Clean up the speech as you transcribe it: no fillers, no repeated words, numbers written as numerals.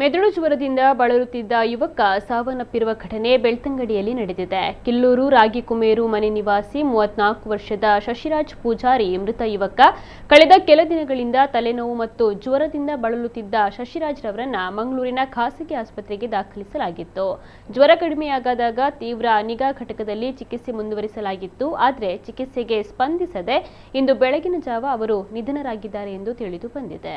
ಮೆದುಳು ಜ್ವರದಿಂದ ಬಳಲುತ್ತಿದ್ದ ಯುವಕ ಸಾವನ್ನಪ್ಪಿರುವ ಘಟನೆ ಬೆಳ್ತಂಗಡಿಯಲ್ಲಿ ನಡೆದಿದೆ. ಕಿಲ್ಲೂರು ರಾಗಿಕುಮೇರು ಮನೆ ನಿವಾಸಿ 34 ವರ್ಷದ ಶಶಿರಾಜ್ ಪೂಜಾರಿ ಮೃತ ಯುವಕ. ಕಳೆದ ಕೆಲ ದಿನಗಳಿಂದ ತಲೆನೋವು ಮತ್ತು ಜ್ವರದಿಂದ ಬಳಲುತ್ತಿದ್ದ ಶಶಿರಾಜ್ ರವರನ್ನ ಮಂಗಳೂರಿನ ಖಾಸಗಿ ಆಸ್ಪತ್ರೆಗೆ ದಾಖಲಿಸಲಾಗಿತ್ತು. ಜ್ವರ ಕಡಿಮೆಯಾಗದಾಗ ತೀವ್ರ ನಿಗಾ ಘಟಕದಲ್ಲಿ ಚಿಕಿತ್ಸೆ ಮುಂದುವರಿಸಲಾಗಿತ್ತು. ಆದರೆ ಚಿಕಿತ್ಸೆಗೆ ಸ್ಪಂದಿಸದೆ ಇಂದು ಬೆಳಗಿನ ಜಾವ ಅವರು ನಿಧನರಾಗಿದ್ದಾರೆ ಎಂದು ತಿಳಿದು ಬಂದಿದೆ.